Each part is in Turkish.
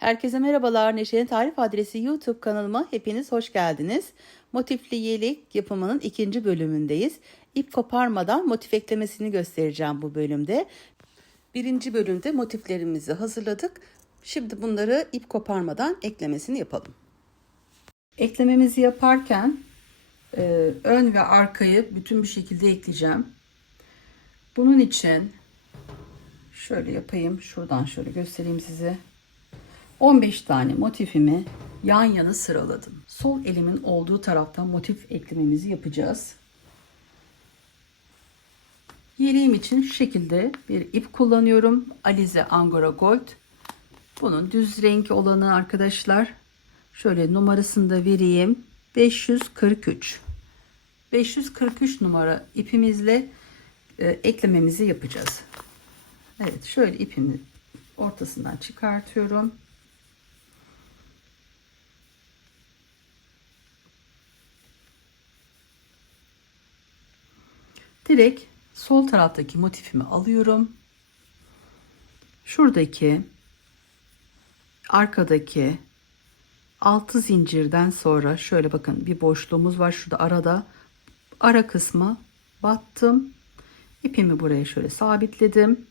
Herkese merhabalar. Neşe'nin Tarif Adresi YouTube kanalıma hepiniz hoş geldiniz. Motifli yelek yapımının ikinci bölümündeyiz. İp koparmadan motif eklemesini göstereceğim bu bölümde. Birinci bölümde motiflerimizi hazırladık. Şimdi bunları ip koparmadan eklemesini yapalım. Eklememizi yaparken ön ve arkayı bütün bir şekilde ekleyeceğim. Bunun için şöyle yapayım. Şuradan şöyle göstereyim size. 15 tane motifimi yan yana sıraladım. Sol elimin olduğu taraftan motif eklememizi yapacağız. Yeleğim için şu şekilde bir ip kullanıyorum. Alize Angora Gold. Bunun düz renk olanı arkadaşlar. Şöyle numarasını da vereyim. 543. 543 numara ipimizle eklememizi yapacağız. Evet, şöyle ipimi ortasından çıkartıyorum. Direkt sol taraftaki motifimi alıyorum. Şuradaki arkadaki 6 zincirden sonra şöyle bakın, bir boşluğumuz var şurada arada. Ara kısma battım. İpimi buraya şöyle sabitledim.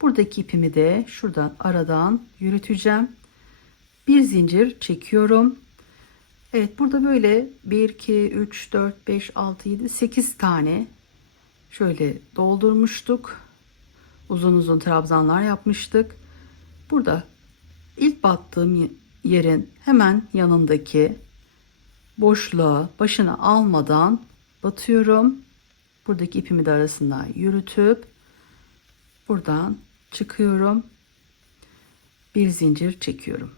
Buradaki ipimi de şuradan aradan yürüteceğim. Bir zincir çekiyorum. Evet, burada böyle 1 2 3 4 5 6 7 8 tane şöyle doldurmuştuk. Uzun uzun trabzanlar yapmıştık. Burada ilk battığım yerin hemen yanındaki boşluğa başına almadan batıyorum. Buradaki ipimi de arasından yürütüp buradan çıkıyorum. Bir zincir çekiyorum.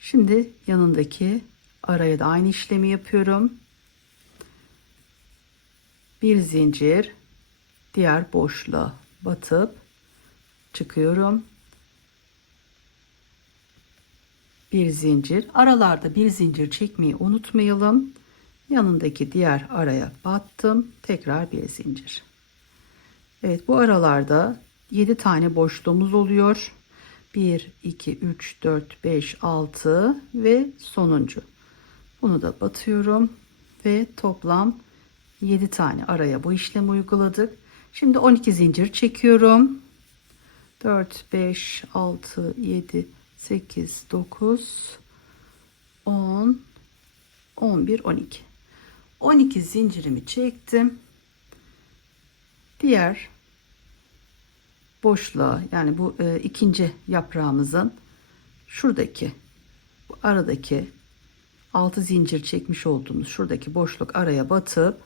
Şimdi yanındaki araya da aynı işlemi yapıyorum. Bir zincir, diğer boşluğa batıp çıkıyorum. Bir zincir, aralarda bir zincir çekmeyi unutmayalım. Yanındaki diğer araya battım, tekrar bir zincir. Evet, bu aralarda 7 tane boşluğumuz oluyor. 1 2 3 4 5 6 ve sonuncu. Bunu da batıyorum ve toplam 7 tane araya bu işlemi uyguladık. Şimdi 12 zincir çekiyorum. 4 5 6 7 8 9 10 11 12. 12 zincirimi çektim. Diğer boşluğa, yani bu ikinci yaprağımızın şuradaki, bu aradaki 6 zincir çekmiş olduğumuz şuradaki boşluk araya batıp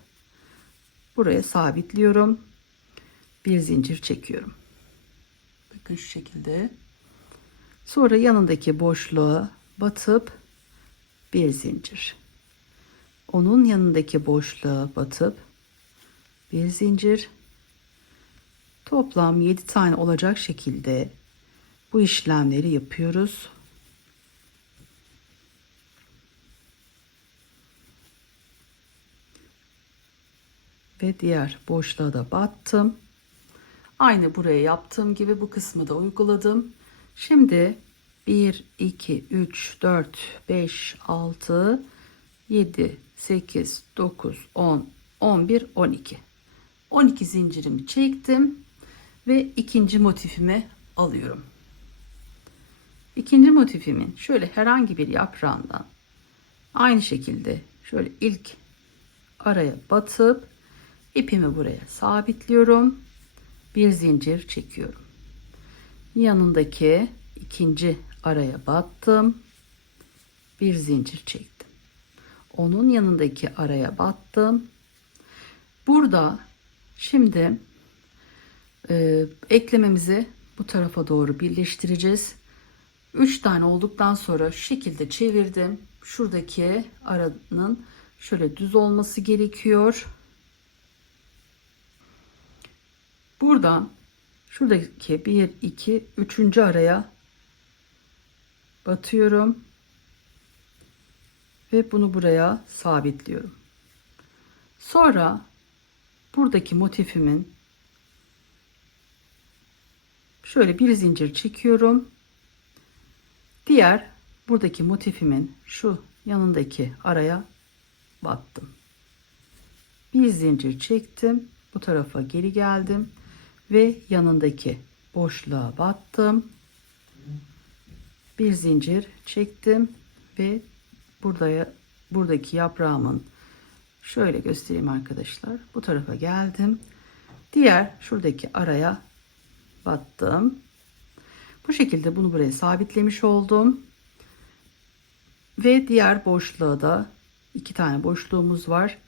buraya sabitliyorum. Bir zincir çekiyorum. Bakın şu şekilde. Sonra yanındaki boşluğa batıp bir zincir. Onun yanındaki boşluğa batıp bir zincir. Toplam 7 tane olacak şekilde bu işlemleri yapıyoruz. Ve diğer boşluğa da battım. Aynı buraya yaptığım gibi bu kısmı da uyguladım. Şimdi 1 2 3 4 5 6 7 8 9 10 11 12. 12 zincirimi çektim ve ikinci motifimi alıyorum. İkinci motifimin şöyle herhangi bir yaprağından aynı şekilde şöyle ilk araya batıp ipimi buraya sabitliyorum. Bir zincir çekiyorum. Yanındaki ikinci araya battım. Bir zincir çektim. Onun yanındaki araya battım. Burada şimdi eklememizi bu tarafa doğru birleştireceğiz. 3 tane olduktan sonra şu şekilde çevirdim. Şuradaki aranın şöyle düz olması gerekiyor. Buradan şuradaki 1 2 3. araya batıyorum ve bunu buraya sabitliyorum. Sonra buradaki motifimin şöyle bir zincir çekiyorum. Diğer buradaki motifimin şu yanındaki araya battım. Bir zincir çektim. Bu tarafa geri geldim ve yanındaki boşluğa battım. Bir zincir çektim ve buradaki yaprağımın şöyle göstereyim arkadaşlar. Bu tarafa geldim. Diğer şuradaki araya battım. Bu şekilde bunu buraya sabitlemiş oldum. Ve diğer boşluğa da 2 tane boşluğumuz var.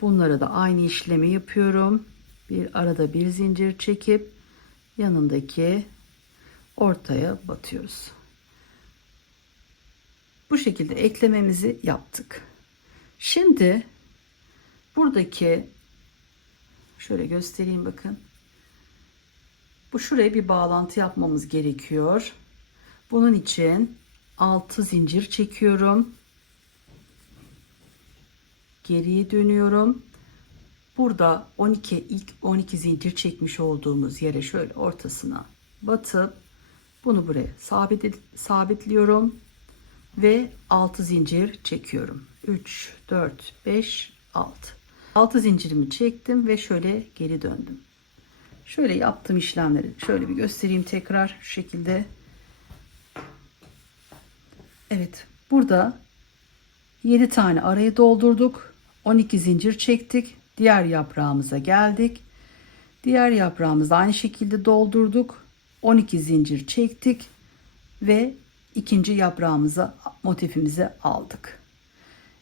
Bunlara da aynı işlemi yapıyorum. Arada bir zincir çekip yanındaki ortaya batıyoruz. Bu şekilde eklememizi yaptık. Şimdi buradaki şöyle göstereyim bakın. Şuraya bir bağlantı yapmamız gerekiyor. Bunun için 6 zincir çekiyorum. Geriye dönüyorum. Burada ilk 12 zincir çekmiş olduğumuz yere şöyle ortasına batıp bunu buraya sabitliyorum ve 6 zincir çekiyorum. 3 4 5 6. 6 zincirimi çektim ve şöyle geri döndüm. Şöyle yaptığım işlemleri şöyle bir göstereyim tekrar şu şekilde. Evet, burada 7 tane arayı doldurduk. 12 zincir çektik. Diğer yaprağımıza geldik. Diğer yaprağımızı aynı şekilde doldurduk. 12 zincir çektik ve ikinci yaprağımıza motifimizi aldık.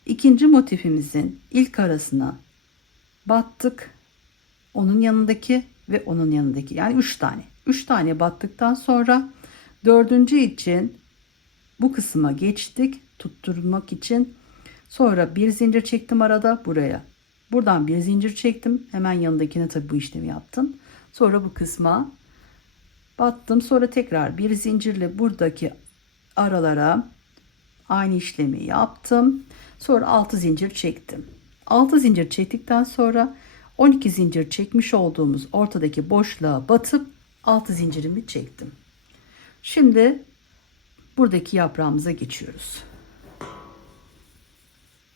İkinci motifimizin ilk arasına battık. Onun yanındaki ve onun yanındaki, yani 3 tane. 3 tane battıktan sonra dördüncü için bu kısma geçtik tutturmak için. Sonra bir zincir çektim arada buraya. Buradan bir zincir çektim. Hemen yanındakine tabii bu işlemi yaptım. Sonra bu kısma battım. Sonra tekrar bir zincirle buradaki aralara aynı işlemi yaptım. Sonra 6 zincir çektim. 6 zincir çektikten sonra 12 zincir çekmiş olduğumuz ortadaki boşluğa batıp 6 zincirimi çektim. Şimdi buradaki yaprağımıza geçiyoruz.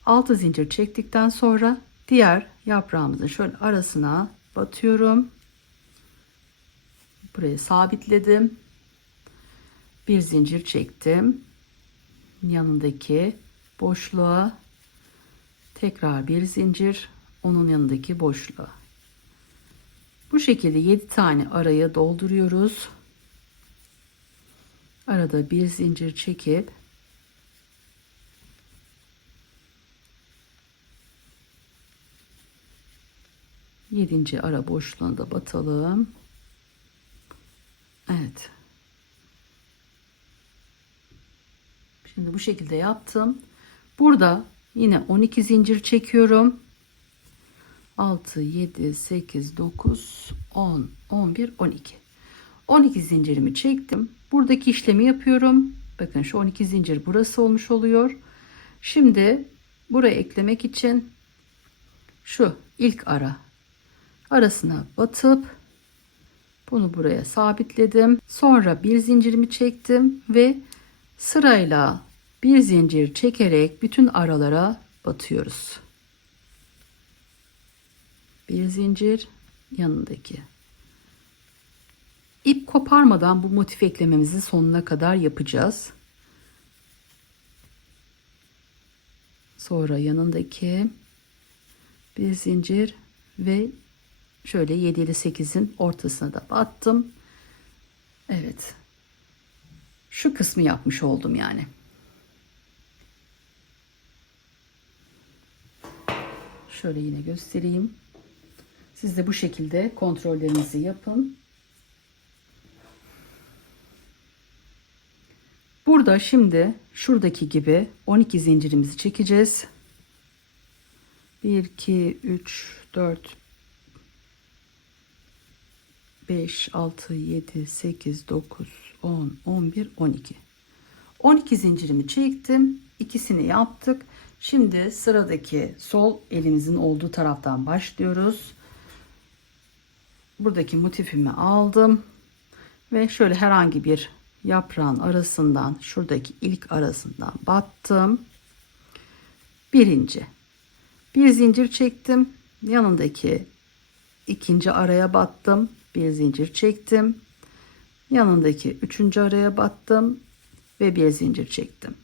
6 zincir çektikten sonra diğer yaprağımızın şöyle arasına batıyorum. Buraya sabitledim. Bir zincir çektim. Yanındaki boşluğa tekrar bir zincir, onun yanındaki boşluğa. Bu şekilde 7 tane arayı dolduruyoruz. Arada bir zincir çekip yedinci ara boşluğuna da batalım. Evet. Şimdi bu şekilde yaptım. Burada yine 12 zincir çekiyorum. 6, 7, 8, 9, 10, 11, 12. 12 zincirimi çektim. Buradaki işlemi yapıyorum. Bakın şu 12 zincir burası olmuş oluyor. Şimdi buraya eklemek için şu ilk arasına batıp bunu buraya sabitledim. Sonra bir zincirimi çektim ve sırayla bir zincir çekerek bütün aralara batıyoruz. Bir zincir yanındaki. İp koparmadan bu motif eklememizi sonuna kadar yapacağız. Sonra yanındaki bir zincir ve şöyle 7 ile 8'in ortasına da battım. Evet. Şu kısmı yapmış oldum yani. Şöyle yine göstereyim. Siz de bu şekilde kontrollerinizi yapın. Burada şimdi şuradaki gibi 12 zincirimizi çekeceğiz. 1, 2, 3, 4, 5, 6, 7, 8, 9, 10, 11, 12. 12 zincirimi çektim. İkisini yaptık. Şimdi sıradaki sol elimizin olduğu taraftan başlıyoruz. Buradaki motifimi aldım. Ve şöyle herhangi bir yaprağın arasından, şuradaki ilk arasından battım. Birinci. Bir zincir çektim. Yanındaki ikinci araya battım. Bir zincir çektim. Yanındaki üçüncü araya battım ve bir zincir çektim.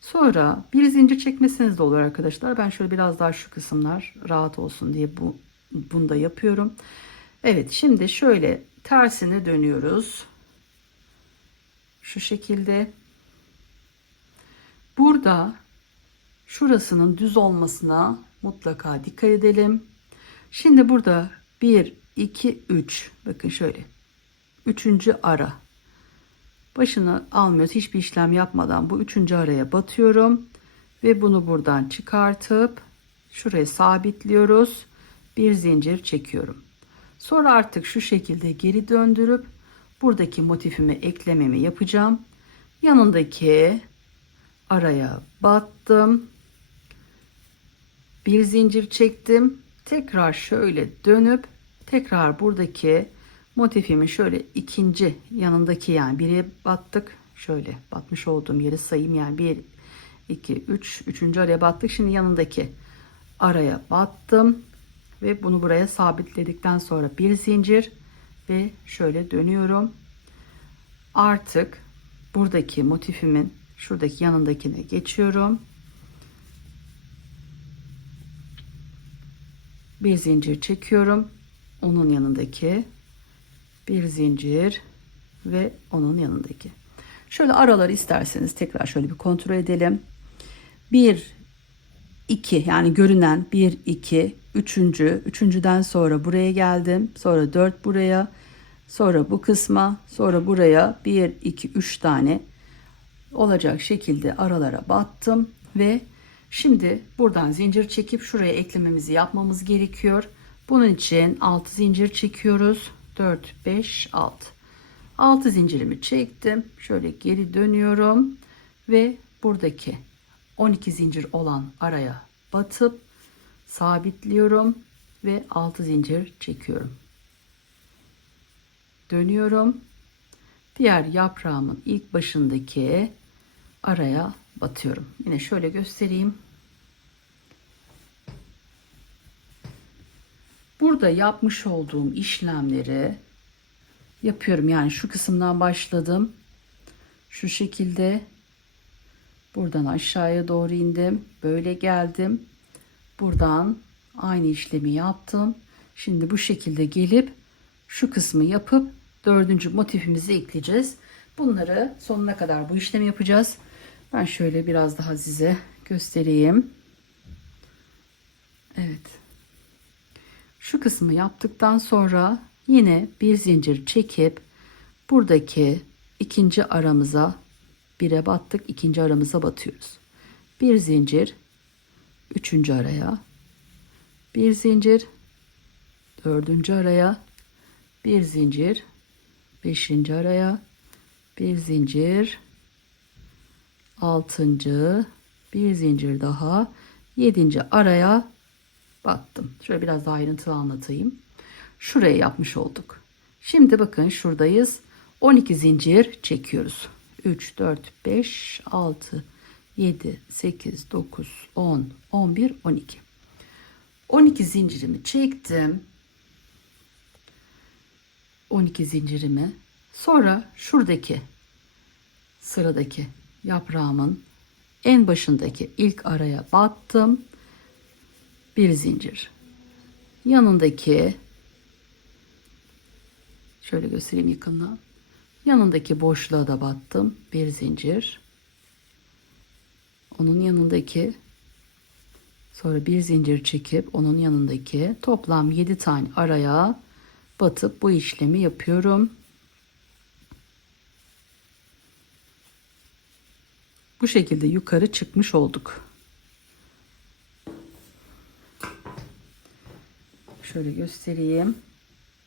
Sonra bir zincir çekmeseniz de olur arkadaşlar. Ben şöyle biraz daha şu kısımlar rahat olsun diye bunu da yapıyorum. Evet, şimdi şöyle tersine dönüyoruz. Şu şekilde. Burada şurasının düz olmasına mutlaka dikkat edelim. Şimdi burada 1, 2, 3. Bakın şöyle. Üçüncü ara. Başını almıyoruz. Hiçbir işlem yapmadan bu üçüncü araya batıyorum. Ve bunu buradan çıkartıp şuraya sabitliyoruz. Bir zincir çekiyorum. Sonra artık şu şekilde geri döndürüp buradaki motifimi eklememi yapacağım. Yanındaki araya battım. Bir zincir çektim. Tekrar şöyle dönüp tekrar buradaki motifimi şöyle ikinci yanındaki, yani bire battık. Şöyle batmış olduğum yeri sayayım. Yani 1, 2, 3. Üçüncü araya battık. Şimdi yanındaki araya battım. Ve bunu buraya sabitledikten sonra bir zincir ve şöyle dönüyorum. Artık buradaki motifimin şuradaki yanındakine geçiyorum. Bir zincir çekiyorum. Onun yanındaki bir zincir ve onun yanındaki. Şöyle araları isterseniz tekrar şöyle bir kontrol edelim. 1, 2, yani görünen 1, 2, üçüncüden sonra buraya geldim. Sonra 4 buraya, sonra bu kısma, sonra buraya 1, 2, 3 tane olacak şekilde aralara battım ve şimdi buradan zincir çekip şuraya eklememizi yapmamız gerekiyor. Bunun için 6 zincir çekiyoruz. 4, 5, 6. 6 zincirimi çektim. Şöyle geri dönüyorum ve buradaki 12 zincir olan araya batıp sabitliyorum ve 6 zincir çekiyorum. Dönüyorum. Diğer yaprağımın ilk başındaki araya batıyorum. Yine şöyle göstereyim. Burada yapmış olduğum işlemleri yapıyorum. Yani şu kısımdan başladım. Şu şekilde buradan aşağıya doğru indim. Böyle geldim. Buradan aynı işlemi yaptım. Şimdi bu şekilde gelip şu kısmı yapıp dördüncü motifimizi ekleyeceğiz. Bunları sonuna kadar bu işlemi yapacağız. Ben şöyle biraz daha size göstereyim. Evet. Şu kısmı yaptıktan sonra yine bir zincir çekip buradaki ikinci aramıza, bire battık, ikinci aramıza batıyoruz. Bir zincir, üçüncü araya, bir zincir, dördüncü araya, bir zincir, beşinci araya, bir zincir, altıncı, bir zincir daha, yedinci araya battım. Şöyle biraz daha ayrıntılı anlatayım. Şuraya yapmış olduk. Şimdi bakın şuradayız. 12 zincir çekiyoruz. 3, 4, 5, 6, 7, 8, 9, 10, 11, 12. 12 zincirimi çektim. 12 zincirimi. Sonra şuradaki sıradaki yaprağımın en başındaki ilk araya battım. Bir zincir. Yanındaki, şöyle göstereyim yakından. Yanındaki boşluğa da battım. Bir zincir. Onun yanındaki, sonra bir zincir çekip onun yanındaki, toplam 7 tane araya batıp bu işlemi yapıyorum. Bu şekilde yukarı çıkmış olduk. Şöyle göstereyim.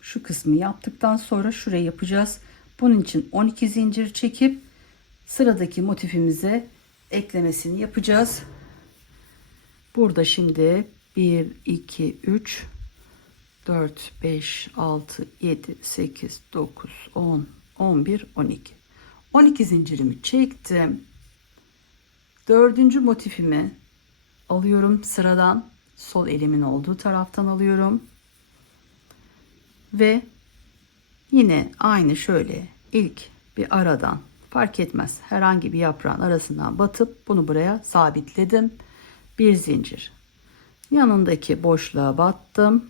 Şu kısmı yaptıktan sonra şurayı yapacağız. Bunun için 12 zincir çekip sıradaki motifimize eklemesini yapacağız. Burada şimdi 1, 2, 3, 4, 5, 6, 7, 8, 9, 10, 11, 12. 12 zincirimi çektim. Dördüncü motifimi alıyorum sıradan. Sol elimin olduğu taraftan alıyorum. Ve yine aynı şöyle ilk bir aradan, fark etmez, herhangi bir yaprağın arasından batıp bunu buraya sabitledim. Bir zincir. Yanındaki boşluğa battım.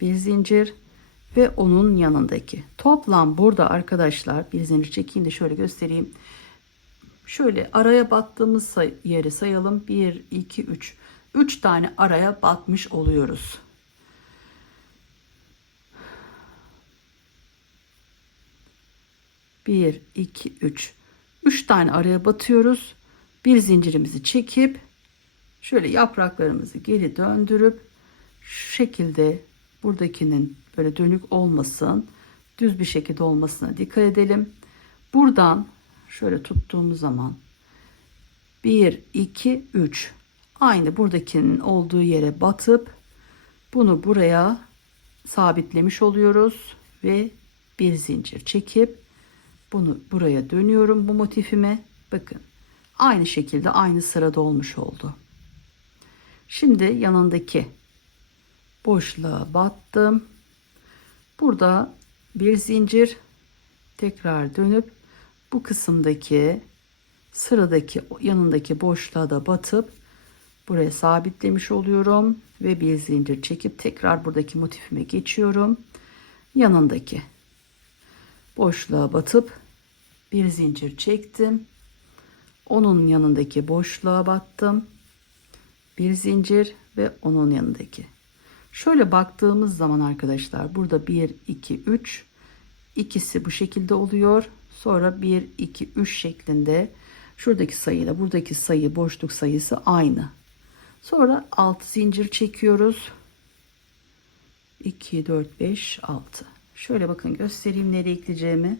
Bir zincir ve onun yanındaki. Toplam burada arkadaşlar, bir zincir çekeyim de şöyle göstereyim. Şöyle araya battığımız yeri sayalım. 1, 2, 3. 3 tane araya batmış oluyoruz. Bir, iki, üç. 3 tane araya batıyoruz. Bir zincirimizi çekip şöyle yapraklarımızı geri döndürüp şu şekilde, buradakinin böyle dönük olmasın, düz bir şekilde olmasına dikkat edelim. Buradan şöyle tuttuğumuz zaman 1, 2, 3 aynı buradakinin olduğu yere batıp bunu buraya sabitlemiş oluyoruz ve bir zincir çekip bunu buraya dönüyorum bu motifime. Bakın aynı şekilde aynı sırada olmuş oldu. Şimdi yanındaki boşluğa battım. Burada bir zincir, tekrar dönüp bu kısımdaki sıradaki yanındaki boşluğa da batıp buraya sabitlemiş oluyorum ve bir zincir çekip tekrar buradaki motifime geçiyorum. Yanındaki boşluğa batıp bir zincir çektim. Onun yanındaki boşluğa battım. Bir zincir ve onun yanındaki. Şöyle baktığımız zaman arkadaşlar burada 1, 2, 3 ikisi bu şekilde oluyor. Sonra 1, 2, 3 şeklinde şuradaki sayıyla buradaki sayı, boşluk sayısı aynı. Sonra 6 zincir çekiyoruz. 2, 4, 5, 6. Şöyle bakın göstereyim nereye ekleyeceğimi.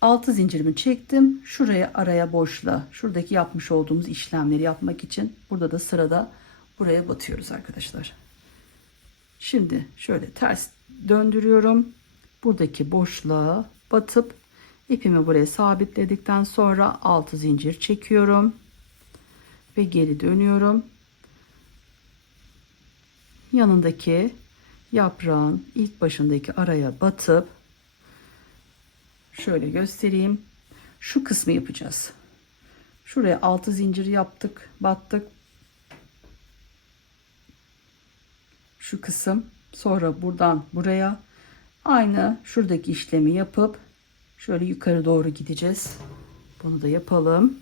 6 zincirimi çektim. Şuraya araya boşluğa, şuradaki yapmış olduğumuz işlemleri yapmak için burada da sırada buraya batıyoruz arkadaşlar. Şimdi şöyle ters döndürüyorum. Buradaki boşluğa batıp ipimi buraya sabitledikten sonra 6 zincir çekiyorum ve geri dönüyorum. Yanındaki yaprağın ilk başındaki araya batıp şöyle göstereyim. Şu kısmı yapacağız. Şuraya 6 zincir yaptık, battık. Şu kısım, sonra buradan buraya aynı şuradaki işlemi yapıp şöyle yukarı doğru gideceğiz. Bunu da yapalım.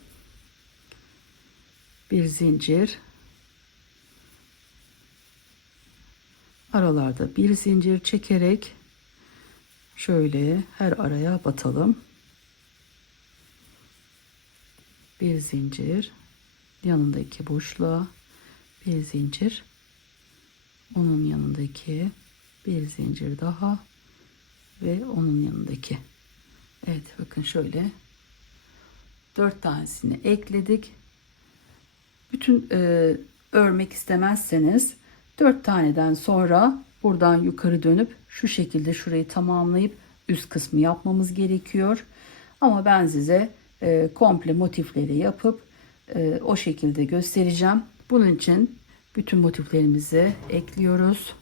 Bir zincir, aralarda bir zincir çekerek şöyle her araya batalım. Bir zincir, yanındaki boşluğa bir zincir, onun yanındaki bir zincir daha ve onun yanındaki. Evet bakın şöyle 4 tanesini ekledik. Bütün örmek istemezseniz 4 taneden sonra buradan yukarı dönüp şu şekilde şurayı tamamlayıp üst kısmı yapmamız gerekiyor. Ama ben size komple motifleri yapıp o şekilde göstereceğim. Bunun için bütün motiflerimizi ekliyoruz.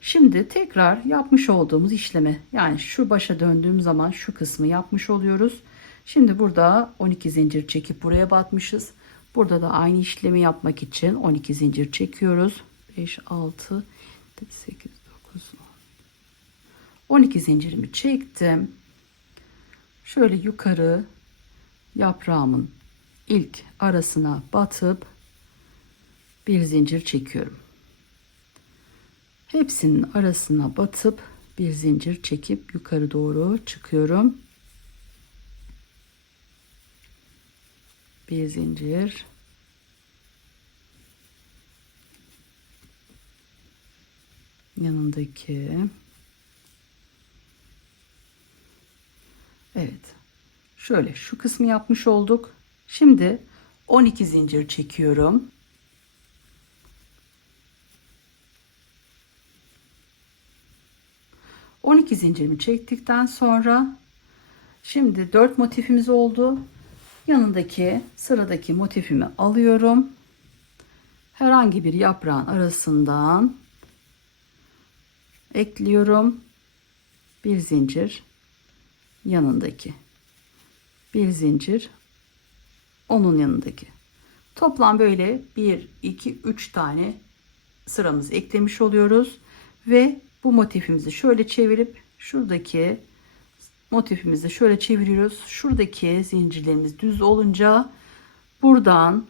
Şimdi tekrar yapmış olduğumuz işleme, yani şu başa döndüğüm zaman şu kısmı yapmış oluyoruz. Şimdi burada 12 zincir çekip buraya batmışız. Burada da aynı işlemi yapmak için 12 zincir çekiyoruz. 5, 6, 8, 9, 10. 12 zincirimi çektim. Şöyle yukarı yaprağımın ilk arasına batıp bir zincir çekiyorum. Hepsinin arasına batıp bir zincir çekip yukarı doğru çıkıyorum. Bir zincir. Yanındaki. Evet. Şöyle şu kısmı yapmış olduk. Şimdi 12 zincir çekiyorum. ...12 zincirimi çektikten sonra Şimdi 4 motifimiz oldu. Yanındaki sıradaki motifimi alıyorum. Herhangi bir yaprağın arasından ekliyorum. Bir zincir, yanındaki bir zincir, onun yanındaki. Toplam böyle 1 2 3 tane sıramızı eklemiş oluyoruz ve bu motifimizi şöyle çevirip şuradaki motifimizi şöyle çeviriyoruz. Şuradaki zincirlerimiz düz olunca buradan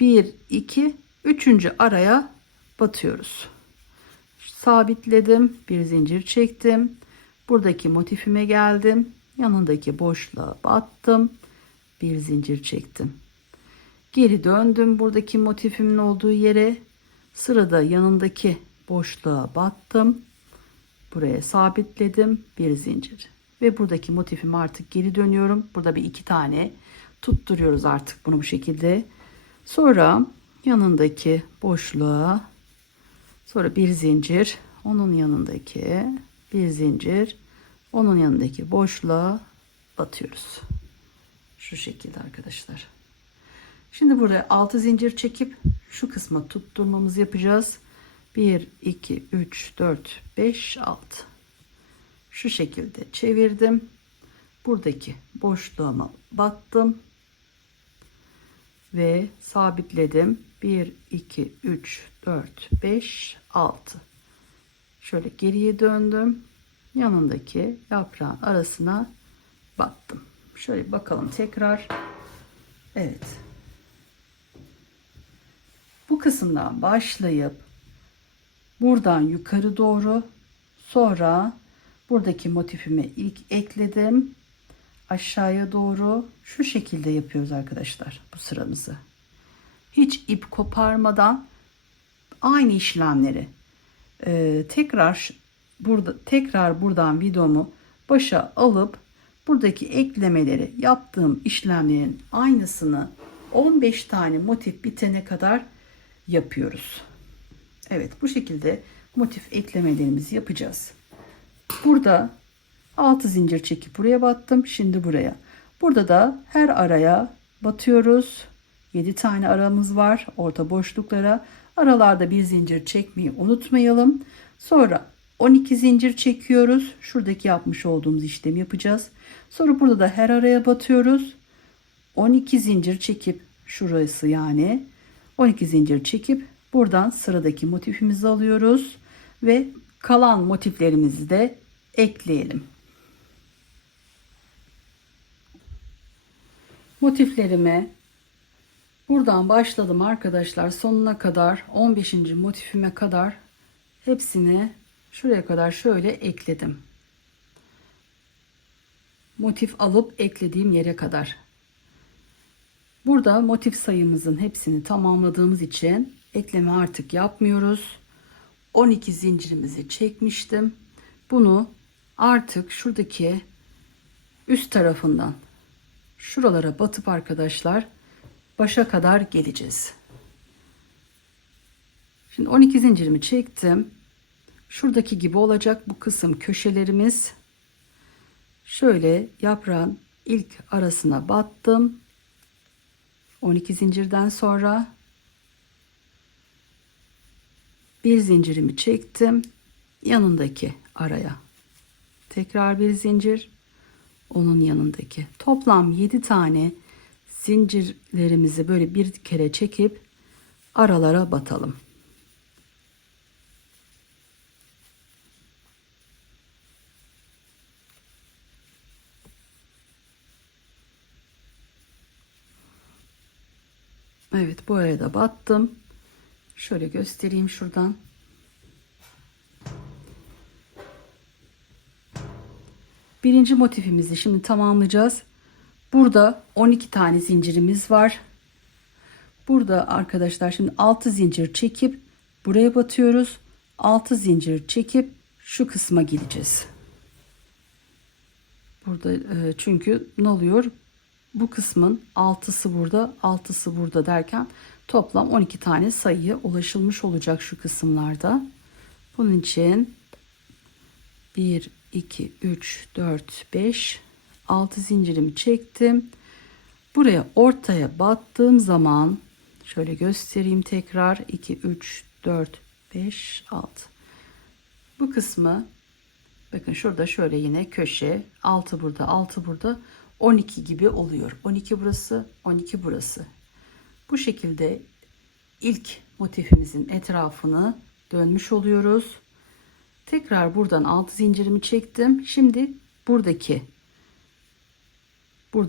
1 2 3. araya batıyoruz. Sabitledim, bir zincir çektim. Buradaki motifime geldim. Yanındaki boşluğa battım. Bir zincir çektim. Geri döndüm buradaki motifimin olduğu yere. Sırada yanındaki boşluğa battım. Buraya sabitledim. Bir zincir. Ve buradaki motifime artık geri dönüyorum. Burada bir 2 tane tutturuyoruz artık bunu bu şekilde. Sonra yanındaki boşluğa, sonra bir zincir, onun yanındaki bir zincir, onun yanındaki boşluğa batıyoruz. Şu şekilde arkadaşlar. Şimdi buraya 6 zincir çekip şu kısma tutturmamızı yapacağız. 1 2 3 4 5 6. Şu şekilde çevirdim. Buradaki boşluğuma battım ve sabitledim. 1 2 3 4 5 6. Şöyle geriye döndüm. Yanındaki yaprağın arasına battım. Şöyle bakalım tekrar. Evet. Bu kısımdan başlayıp buradan yukarı doğru, sonra buradaki motifimi ilk ekledim. Aşağıya doğru şu şekilde yapıyoruz arkadaşlar bu sıramızı. Hiç ip koparmadan aynı işlemleri tekrar buradan videomu başa alıp buradaki eklemeleri, yaptığım işlemlerin aynısını 15 tane motif bitene kadar yapıyoruz. Evet, bu şekilde motif eklemelerimizi yapacağız. Burada 6 zincir çekip buraya battım. Şimdi buraya. Burada da her araya batıyoruz. 7 tane aramız var. Orta boşluklara. Aralarda bir zincir çekmeyi unutmayalım. Sonra 12 zincir çekiyoruz. Şuradaki yapmış olduğumuz işlemi yapacağız. Sonra burada da her araya batıyoruz. 12 zincir çekip şurası yani 12 zincir çekip buradan sıradaki motifimizi alıyoruz ve kalan motiflerimizi de ekleyelim. Motiflerime buradan başladım arkadaşlar, sonuna kadar 15. motifime kadar hepsini şuraya kadar şöyle ekledim. Motif alıp eklediğim yere kadar. Burada motif sayımızın hepsini tamamladığımız için ekleme artık yapmıyoruz. 12 zincirimizi çekmiştim. Bunu artık şuradaki üst tarafından şuralara batıp arkadaşlar başa kadar geleceğiz. Şimdi 12 zincirimi çektim. Şuradaki gibi olacak bu kısım köşelerimiz. Şöyle yaprağın ilk arasına battım. 12 zincirden sonra bir zincirimi çektim. Yanındaki araya tekrar bir zincir, onun yanındaki. Toplam 7 tane zincirlerimizi böyle bir kere çekip aralara batalım. Evet, bu arada battım. Şöyle göstereyim şuradan. Birinci motifimizi şimdi tamamlayacağız. Burada 12 tane zincirimiz var. Burada arkadaşlar şimdi 6 zincir çekip buraya batıyoruz. 6 zincir çekip şu kısma gideceğiz. Burada çünkü ne oluyor? Bu kısmın 6'sı burada, 6'sı burada derken toplam 12 tane sayıya ulaşılmış olacak şu kısımlarda. Bunun için 1 2 3 4 5 6 zincirimi çektim. Buraya ortaya battığım zaman şöyle göstereyim tekrar. 2 3 4 5 6. Bu kısmı bakın şurada şöyle yine köşe 6 burada 6 burada 12 gibi oluyor. 12 burası 12 burası. Bu şekilde ilk motifimizin etrafını dönmüş oluyoruz. Tekrar buradan 6 zincirimi çektim. Şimdi burada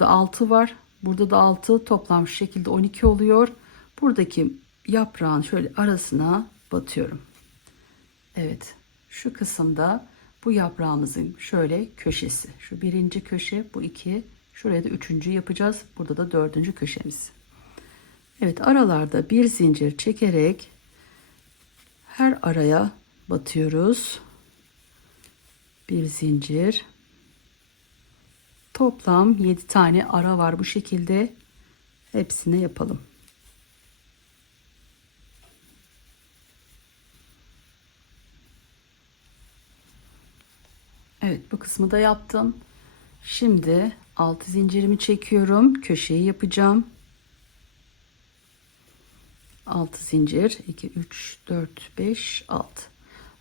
6 var. Burada da 6, toplam şu şekilde 12 oluyor. Buradaki yaprağın şöyle arasına batıyorum. Evet, şu kısımda bu yaprağımızın şöyle köşesi. Şu birinci köşe, bu iki. Şuraya da üçüncü yapacağız. Burada da dördüncü köşemiz. Evet, aralarda bir zincir çekerek her araya batıyoruz. Bir zincir. Toplam 7 tane ara var bu şekilde. Hepsini yapalım. Evet, bu kısmı da yaptım. Şimdi 6 zincirimi çekiyorum. Köşeyi yapacağım. 6 zincir 2 3 4 5 6.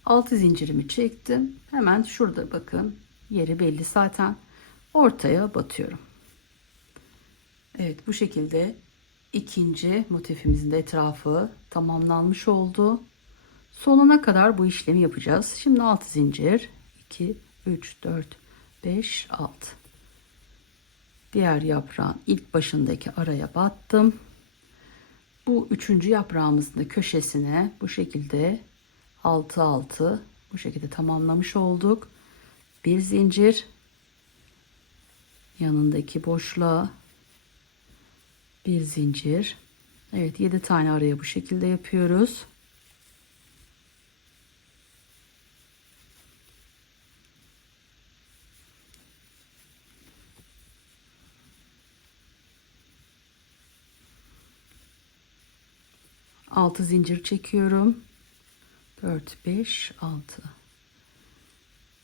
6 zincirimi çektim. Hemen şurada bakın, yeri belli zaten. Ortaya batıyorum. Evet, bu şekilde ikinci motifimizin de etrafı tamamlanmış oldu. Sonuna kadar bu işlemi yapacağız. Şimdi 6 zincir 2 3 4 5 6. Diğer yaprağın ilk başındaki araya battım. Bu üçüncü yaprağımızın da köşesine bu şekilde 6 6 bu şekilde tamamlamış olduk. Bir zincir, yanındaki boşluğa bir zincir. Evet, 7 tane araya bu şekilde yapıyoruz. Altı zincir çekiyorum. 4 5 6.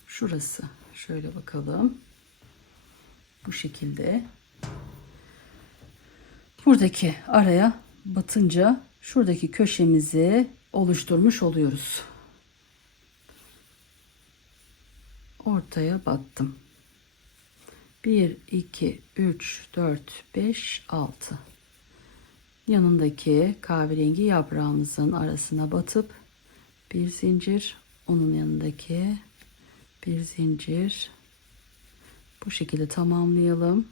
Şurası şöyle bakalım. Bu şekilde. Buradaki araya batınca şuradaki köşemizi oluşturmuş oluyoruz. Ortaya battım. 1 2 3 4 5 6. Yanındaki kahverengi yaprağımızın arasına batıp bir zincir, onun yanındaki bir zincir, bu şekilde tamamlayalım.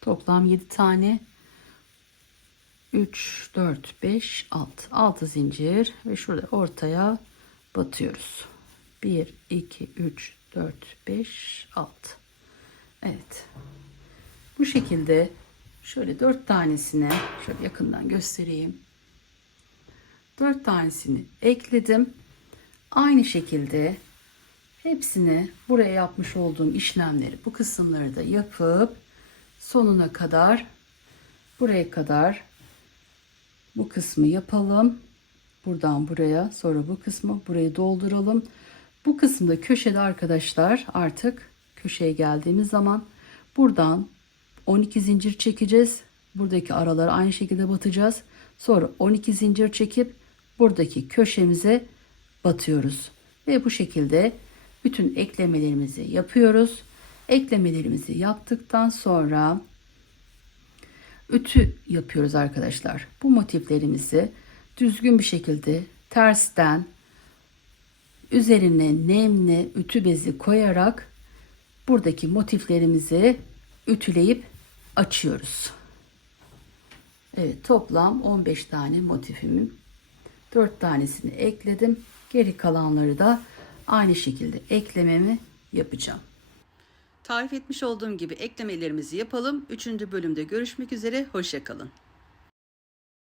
Toplam 7 tane. 3 4 5 6. 6 zincir ve şurada ortaya batıyoruz. 1 2 3 4 5 6. Evet. Bu şekilde şöyle 4 tanesine şöyle yakından göstereyim. 4 tanesini ekledim. Aynı şekilde hepsini buraya yapmış olduğum işlemleri, bu kısımları da yapıp sonuna kadar, buraya kadar bu kısmı yapalım. Buradan buraya, sonra bu kısmı burayı dolduralım. Bu kısımda köşede arkadaşlar, artık köşeye geldiğimiz zaman buradan 12 zincir çekeceğiz. Buradaki araları aynı şekilde batacağız. Sonra 12 zincir çekip buradaki köşemize batıyoruz. Ve bu şekilde bütün eklemelerimizi yapıyoruz. Eklemelerimizi yaptıktan sonra ütü yapıyoruz arkadaşlar. Bu motiflerimizi düzgün bir şekilde tersten üzerine nemli ütü bezi koyarak buradaki motiflerimizi ütüleyip açıyoruz. Evet, toplam 15 tane motifimin 4 tanesini ekledim. Geri kalanları da aynı şekilde eklememi yapacağım. Tarif etmiş olduğum gibi eklemelerimizi yapalım. 3. bölümde görüşmek üzere. Hoşça kalın.